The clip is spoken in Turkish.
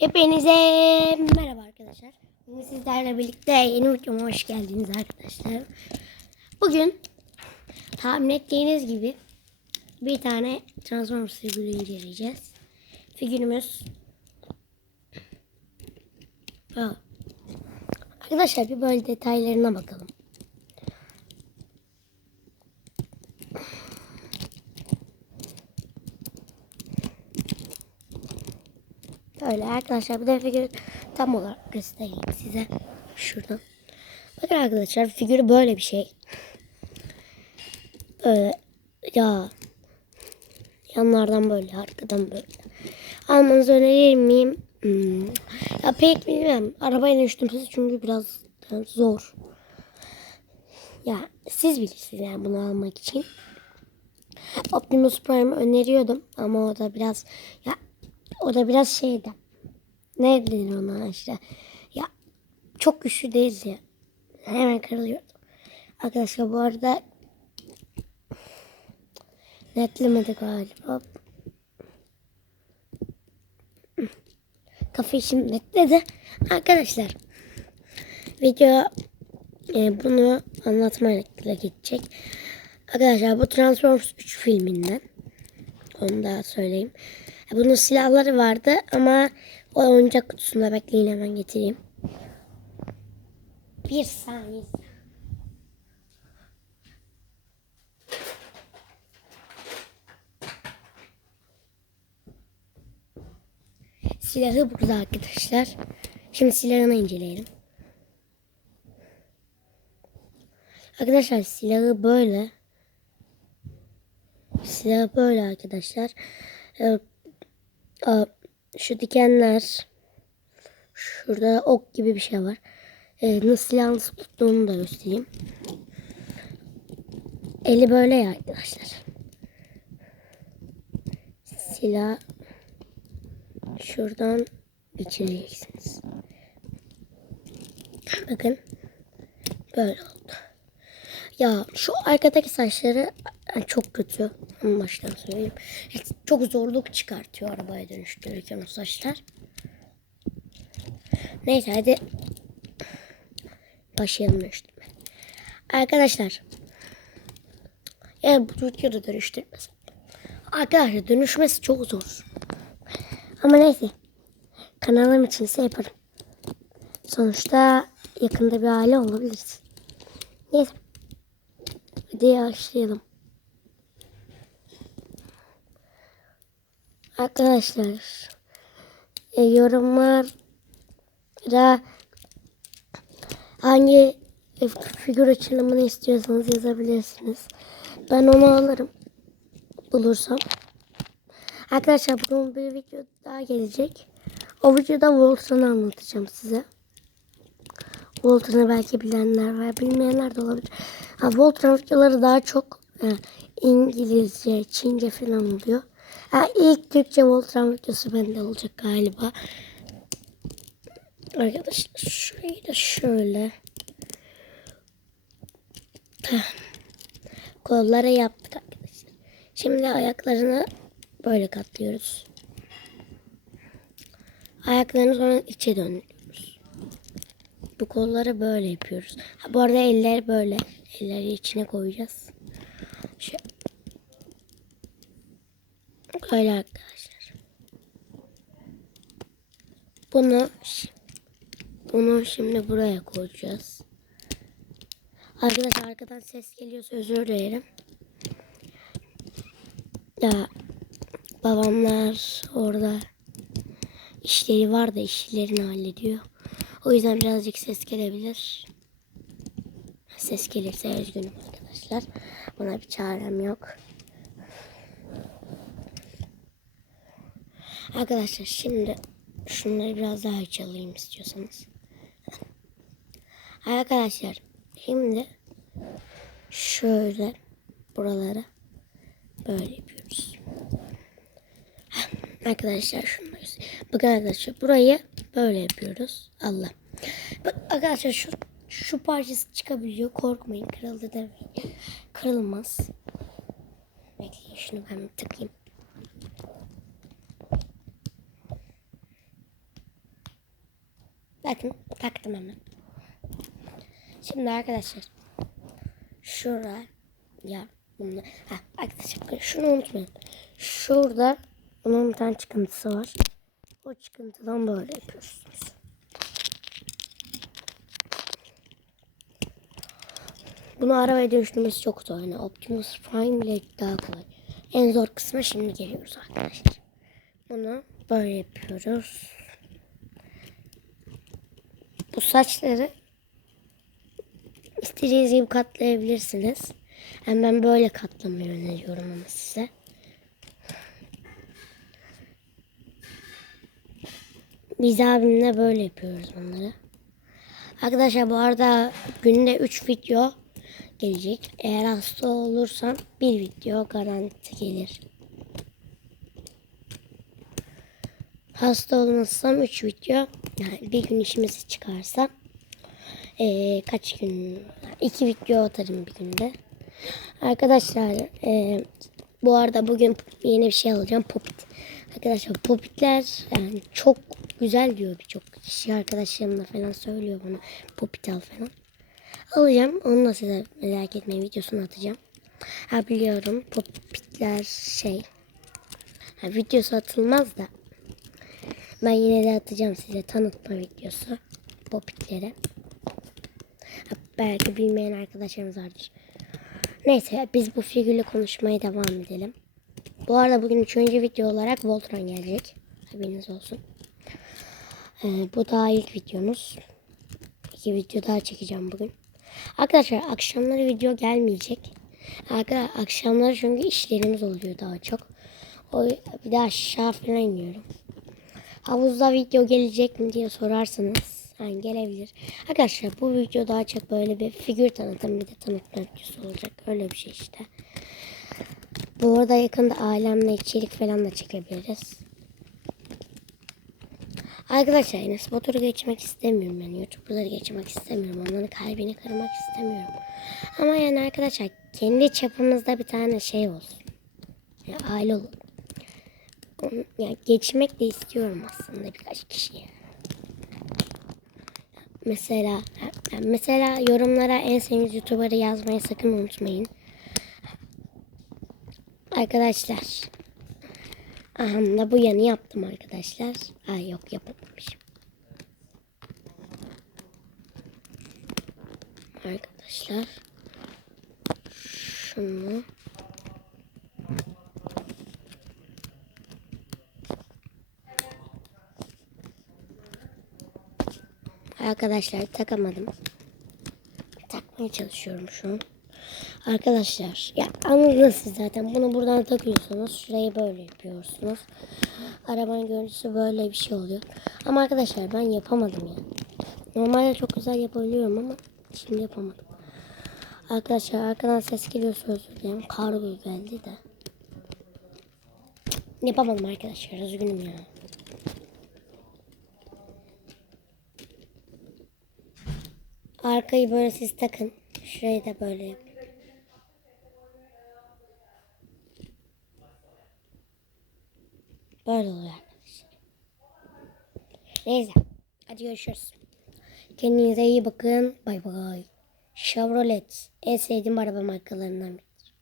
Hepinize merhaba arkadaşlar. Bugün sizlerle birlikte yeni videoma hoş geldiniz arkadaşlar. Bugün tahmin ettiğiniz gibi bir tane Transformers figürü inceleyeceğiz. Figürümüz. Arkadaşlar bir böyle detaylarına bakalım. Böyle arkadaşlar bir de figürü tam olarak göstereyim size. Şuradan. Bakın arkadaşlar figürü böyle bir şey. Böyle ya yanlardan böyle arkadan böyle. Almanızı önerir miyim? Hmm. Ya pek bilmem. Arabaya dönüştürmesi çünkü biraz zor. Ya siz bilirsiniz yani bunu almak için. Optimus Prime öneriyordum ama o da biraz ya o da biraz şeydi. Ne denir ona işte. Ya çok güçlü değildi. Hemen kırılıyordu. Arkadaşlar bu arada netlemedi galiba. Kafayı şimdi netledi. Arkadaşlar video e, bunu anlatmayla geçecek. Arkadaşlar bu Transformers 3 filminden. Onu da söyleyeyim. Bunun silahları vardı ama o oyuncak kutusunda bekleyin hemen getireyim. Bir saniye. Silahı burada arkadaşlar. Şimdi silahını inceleyelim. Arkadaşlar silahı böyle. Silah böyle arkadaşlar. Ee, şu dikenler. Şurada ok gibi bir şey var. Ee, nasıl silahını tuttuğunu da göstereyim. Eli böyle ya arkadaşlar. Silah şuradan geçireceksiniz. Bakın. Böyle oldu. Ya şu arkadaki saçları çok kötü. Baştan söyleyeyim. Çok zorluk çıkartıyor arabaya dönüştürürken o saçlar. Neyse hadi başlayalım dönüştürme. Arkadaşlar eğer bu videoda dönüştürmez. Arkadaşlar dönüşmesi çok zor. Ama neyse kanalım için ise yaparım. Sonuçta yakında bir aile olabiliriz. Neyse. Hadi başlayalım. Arkadaşlar e, yorumlara hangi figür açılımını istiyorsanız yazabilirsiniz. Ben onu alırım. Bulursam. Arkadaşlar bugün bir video daha gelecek. O videoda Voltron'u anlatacağım size. Voltron'u belki bilenler var, bilmeyenler de olabilir. Ha, Voltron videoları daha çok e, İngilizce, Çince falan oluyor. Ha, ilk Türkçe Voltron videosu bende olacak galiba. Arkadaşlar şurayı şöyle. Kollara yaptık arkadaşlar. Şimdi ayaklarını böyle katlıyoruz. Ayaklarını sonra içe döndürüyoruz. Bu kolları böyle yapıyoruz. Ha, bu arada eller böyle. Elleri içine koyacağız. Şöyle. Böyle arkadaşlar. Bunu bunu şimdi buraya koyacağız. Arkadaşlar arkadan ses geliyorsa özür dilerim. Ya babamlar orada işleri var da işlerini hallediyor. O yüzden birazcık ses gelebilir. Ses gelirse üzgünüm arkadaşlar. Buna bir çarem yok. Arkadaşlar şimdi şunları biraz daha açalım istiyorsanız. Arkadaşlar şimdi şöyle buralara böyle yapıyoruz. Arkadaşlar şunları bakın arkadaşlar burayı böyle yapıyoruz. Allah. Bak arkadaşlar şu şu parçası çıkabiliyor. Korkmayın kırıldı demeyin. Kırılmaz. Bekleyin şunu ben bir tıkayım. Bakın taktım hemen. Şimdi arkadaşlar şurada ya bunu ha, arkadaşlar şunu unutmayın. Şurada bunun bir tane çıkıntısı var. O çıkıntıdan böyle yapıyorsunuz. Bunu arabaya dönüştürmesi çok zor. Yani Optimus Prime bile daha kolay. En zor kısmı şimdi geliyoruz arkadaşlar. Bunu böyle yapıyoruz. Bu saçları istediğiniz gibi katlayabilirsiniz. Yani ben böyle katlamayı öneriyorum ama size. Biz abimle böyle yapıyoruz bunları. Arkadaşlar bu arada günde 3 video gelecek. Eğer hasta olursam bir video garanti gelir. Hasta olmazsam 3 video. Yani bir gün işimiz çıkarsa eee, kaç gün? 2 video atarım bir günde. Arkadaşlar eee, bu arada bugün yeni bir şey alacağım. Popit. Arkadaşlar popitler yani çok güzel diyor birçok kişi. Arkadaşlarım da falan söylüyor bana popit al falan. Alacağım. Onu da size merak etmeyin videosunu atacağım. Ha biliyorum popitler şey. Ha, videosu atılmaz da. Ben yine de atacağım size tanıtma videosu. Popitleri. Ha, belki bilmeyen arkadaşlarımız vardır. Neyse biz bu figürle konuşmaya devam edelim. Bu arada bugün üçüncü video olarak Voltron gelecek. Haberiniz olsun. Ee, bu daha ilk videomuz. İki video daha çekeceğim bugün. Arkadaşlar akşamları video gelmeyecek. Arkadaşlar akşamları çünkü işlerimiz oluyor daha çok. O bir de aşağı falan iniyorum. Havuzda video gelecek mi diye sorarsanız yani gelebilir. Arkadaşlar bu video daha çok böyle bir figür tanıtım bir de tanıtma videosu olacak. Öyle bir şey işte. Bu arada yakında ailemle içerik falan da çekebiliriz. Arkadaşlar Enes Batur'u geçmek istemiyorum ben. YouTuber'ları geçmek istemiyorum. Onların kalbini kırmak istemiyorum. Ama yani arkadaşlar kendi çapımızda bir tane şey olsun. Ya aile olur. Onu- Ya geçmek de istiyorum aslında birkaç kişiye. Mesela mesela yorumlara en sevdiğiniz YouTuber'ı yazmayı sakın unutmayın. Arkadaşlar. Aha da bu yanı yaptım arkadaşlar. Ay yok yapamamışım. Arkadaşlar. Şunu. Arkadaşlar takamadım. Takmaya çalışıyorum şu an. Arkadaşlar ya anladınız siz zaten. Bunu buradan takıyorsunuz. Şurayı böyle yapıyorsunuz. Arabanın görüntüsü böyle bir şey oluyor. Ama arkadaşlar ben yapamadım ya. Normalde çok güzel yapabiliyorum ama şimdi yapamadım. Arkadaşlar arkadan ses geliyorsa özür dilerim. Kargo geldi de. Yapamadım arkadaşlar. Üzgünüm ya. Arkayı böyle siz takın. Şurayı da böyle yapın. Böyle oluyor arkadaşlar. Neyse. Hadi görüşürüz. Kendinize iyi bakın. Bay bay. Chevrolet. En sevdiğim araba markalarından biridir.